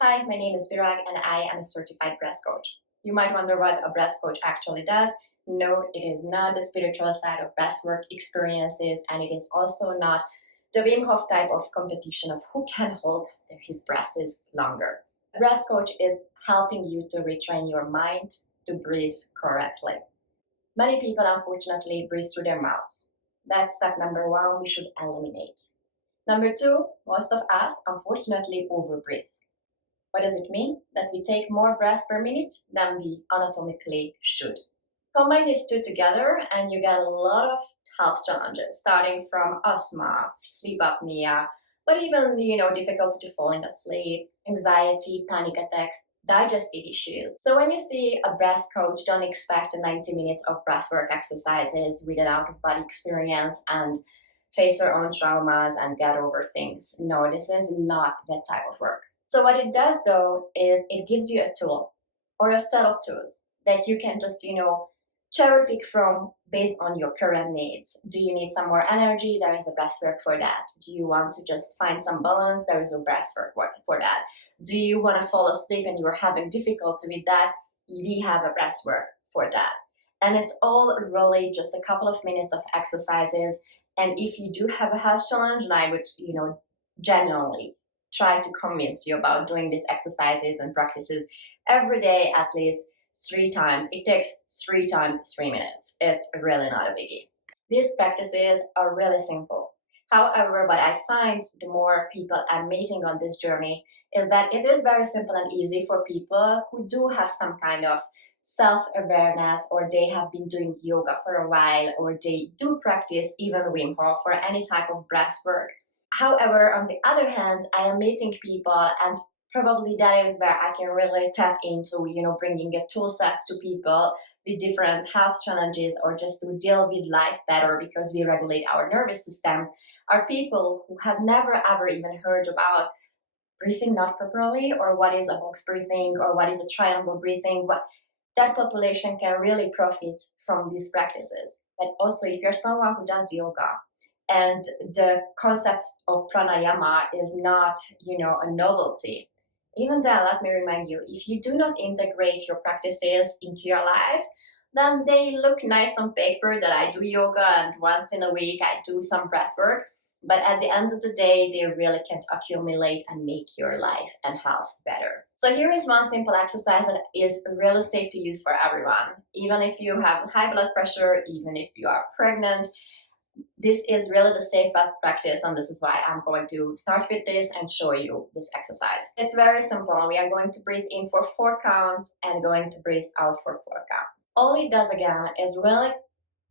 Hi, my name is Virag and I am a certified breath coach. You might wonder what a breath coach actually does. No, it is not the spiritual side of breathwork experiences, and it is also not the Wim Hof type of competition of who can hold his breaths longer. A breath coach is helping you to retrain your mind to breathe correctly. Many people unfortunately breathe through their mouths. That's step number one we should eliminate. Number two, most of us unfortunately overbreathe. What does it mean? That we take more breaths per minute than we anatomically should. Combine these two together and you get a lot of health challenges, starting from asthma, sleep apnea, but even difficulty to falling asleep, anxiety, panic attacks, digestive issues. So when you see a breath coach, don't expect 90 minutes of breathwork exercises with an out-of-body experience and face your own traumas and get over things. No, this is not that type of work. So what it does though is it gives you a tool or a set of tools that you can just, cherry pick from based on your current needs. Do you need some more energy? There is a breathwork for that. Do you want to just find some balance? There is a breathwork for that. Do you want to fall asleep and you're having difficulty with that? We have a breathwork for that. And it's all really just a couple of minutes of exercises. And if you do have a health challenge, and I would, genuinely try to convince you about doing these exercises and practices every day at least 3 times. It takes 3 times 3 minutes. It's really not a biggie. These practices are really simple. However, what I find the more people I'm meeting on this journey is that it is very simple and easy for people who do have some kind of self-awareness, or they have been doing yoga for a while, or they do practice even Wim Hof or any type of breath work. However, on the other hand, I am meeting people, and probably that is where I can really tap into, bringing a tool set to people with different health challenges or just to deal with life better because we regulate our nervous system, are people who have never ever even heard about breathing not properly, or what is a box breathing, or what is a triangle breathing. What that population can really profit from these practices. But also, if you're someone who does yoga and the concept of pranayama is not, a novelty, even then, let me remind you, if you do not integrate your practices into your life, then they look nice on paper that I do yoga and once in a week I do some breath work. But at the end of the day, they really can't accumulate and make your life and health better. So here is one simple exercise that is really safe to use for everyone. Even if you have high blood pressure, even if you are pregnant, this is really the safest practice, and this is why I'm going to start with this and show you this exercise. It's very simple. We are going to breathe in for 4 counts and going to breathe out for 4 counts. All it does again is really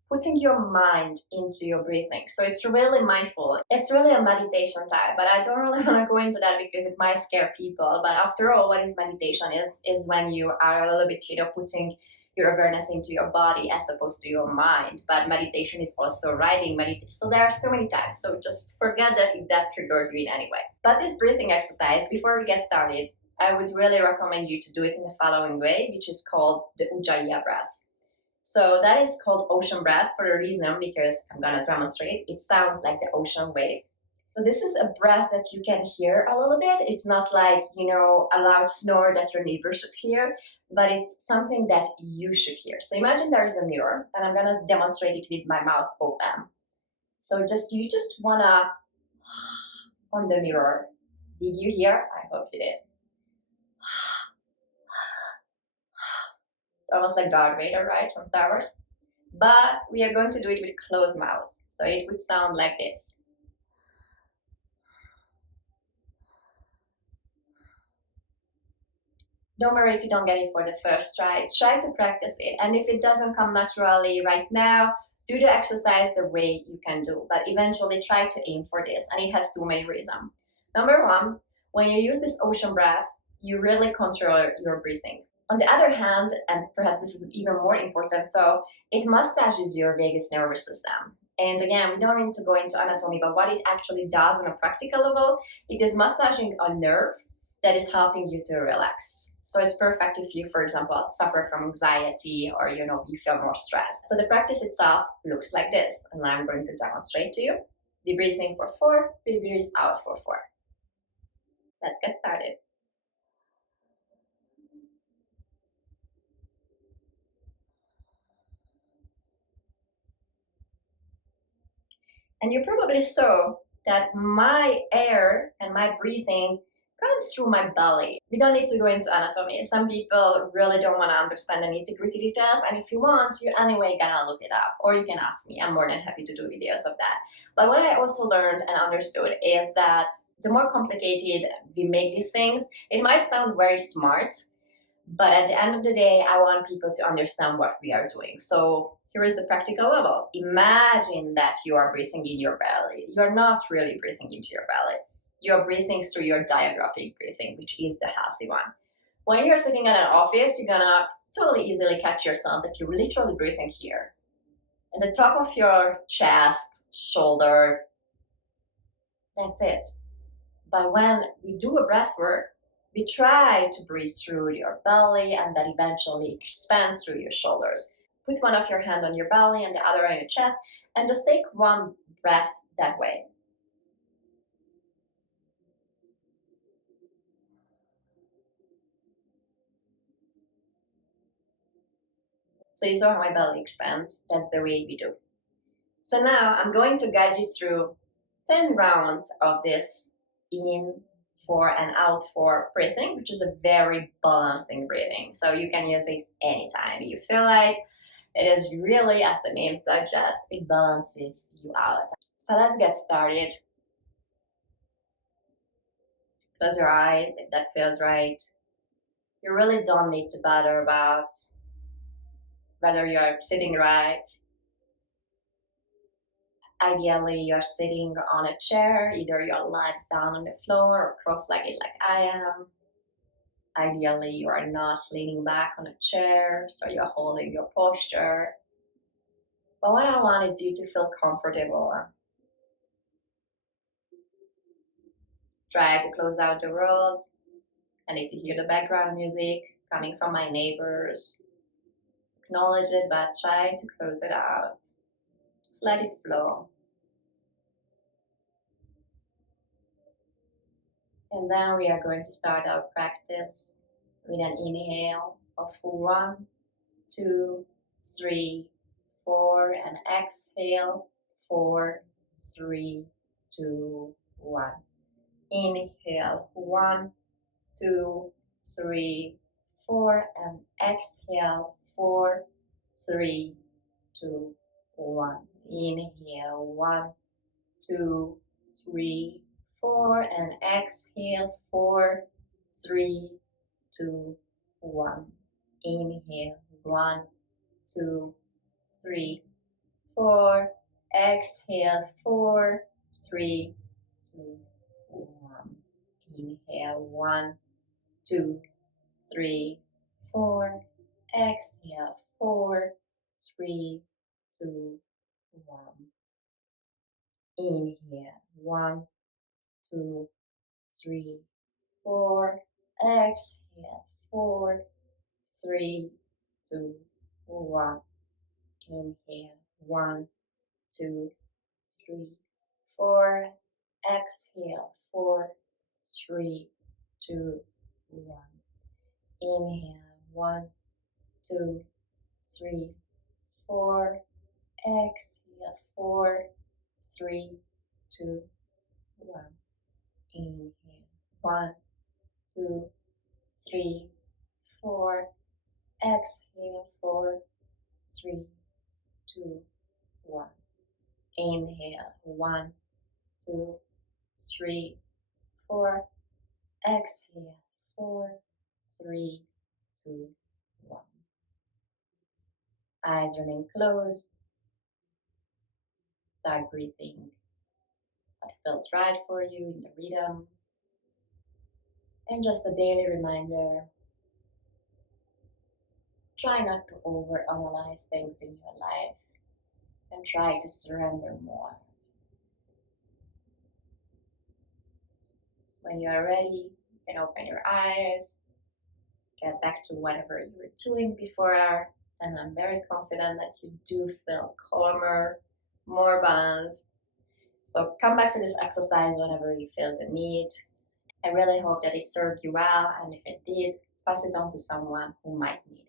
putting your mind into your breathing. So it's really mindful. It's really a meditation type, but I don't really want to go into that because it might scare people. But after all, what is meditation is when you are a little bit, putting your awareness into your body as opposed to your mind. But meditation is also writing meditation. So there are so many types. So just forget that if that triggered you in any way. But this breathing exercise, before we get started, I would really recommend you to do it in the following way, which is called the Ujjayi breath. So that is called ocean breath for a reason, because I'm gonna demonstrate. It sounds like the ocean wave. So this is a breath that you can hear a little bit. It's not like, a loud snore that your neighbor should hear, but it's something that you should hear. So imagine there is a mirror, and I'm gonna demonstrate it with my mouth open. So you just wanna on the mirror. Did you hear? I hope you did. It's almost like Darth Vader, right, from Star Wars? But we are going to do it with closed mouths. So it would sound like this. Don't worry if you don't get it for the first try. Try to practice it. And if it doesn't come naturally right now, do the exercise the way you can do. But eventually try to aim for this. And it has 2 main reasons. Number one, when you use this ocean breath, you really control your breathing. On the other hand, and perhaps this is even more important, so it massages your vagus nervous system. And again, we don't need to go into anatomy, but what it actually does on a practical level, it is massaging a nerve that is helping you to relax. So it's perfect if you, for example, suffer from anxiety or, you feel more stressed. So the practice itself looks like this, and I'm going to demonstrate to you. We breathe in for 4, we breathe out for 4. Let's get started. And you probably saw that my air and my breathing comes through my belly. We don't need to go into anatomy. Some people really don't want to understand the nitty-gritty details, and if you want, you anyway gonna look it up, or you can ask me. I'm more than happy to do videos of that. But what I also learned and understood is that the more complicated we make these things, it might sound very smart, but at the end of the day, I want people to understand what we are doing. So here is the practical level. Imagine that you are breathing in your belly. You're not really breathing into your belly. You're breathing through your diaphragmatic breathing, which is the healthy one. When you're sitting at an office, you're gonna totally easily catch yourself that you're literally breathing here. At the top of your chest, shoulder, that's it. But when we do a breath work, we try to breathe through your belly and then eventually expand through your shoulders. Put one of your hand on your belly and the other on your chest and just take one breath that way. So you saw how my belly expands. That's the way we do. So now I'm going to guide you through 10 rounds of this in, for, and out for breathing, which is a very balancing breathing. So you can use it anytime you feel like. It is really, as the name suggests, it balances you out. So let's get started. Close your eyes if that feels right. You really don't need to bother about whether you're sitting right. Ideally, you're sitting on a chair, either your legs down on the floor or cross-legged like I am. Ideally, you are not leaning back on a chair, so you're holding your posture. But what I want is you to feel comfortable. Try to close out the world. And if you hear the background music coming from my neighbors, acknowledge it, but try to close it out. Just let it flow. And then we are going to start our practice with an inhale of 1, 2, 3, 4, and exhale 4, 3, 2, 1. Inhale 1, 2, 3, 4, and exhale 4, 3, 2, 1. Inhale 1, 2, 3, 4, and exhale 4, 3, 2, 1. Inhale 1, 2, 3, 4. Exhale 4, 3, 2, 1. Inhale 1, 2, 3, 4. Exhale 4, 3, 2, 1. Inhale 1, 2, 3, 4. Exhale 4, 3, 2, 1. Inhale 1, 2, 3, 4. Exhale 4, 3, 2, 1. Inhale 1, 2, 3, 4. Exhale 4, 3, 2, 1. Inhale 1, 2, 3, 4. Exhale 4, 3, 2, 1. Inhale 1, 2, 3, 4. Exhale 4, 3, 2, 1. Eyes remain closed. Start breathing what feels right for you in the rhythm. And just a daily reminder, try not to overanalyze things in your life and try to surrender more. When you are ready, you can open your eyes, get back to whatever you were doing before, and I'm very confident that you do feel calmer, more balanced. So come back to this exercise whenever you feel the need. I really hope that it served you well, and if it did, pass it on to someone who might need it.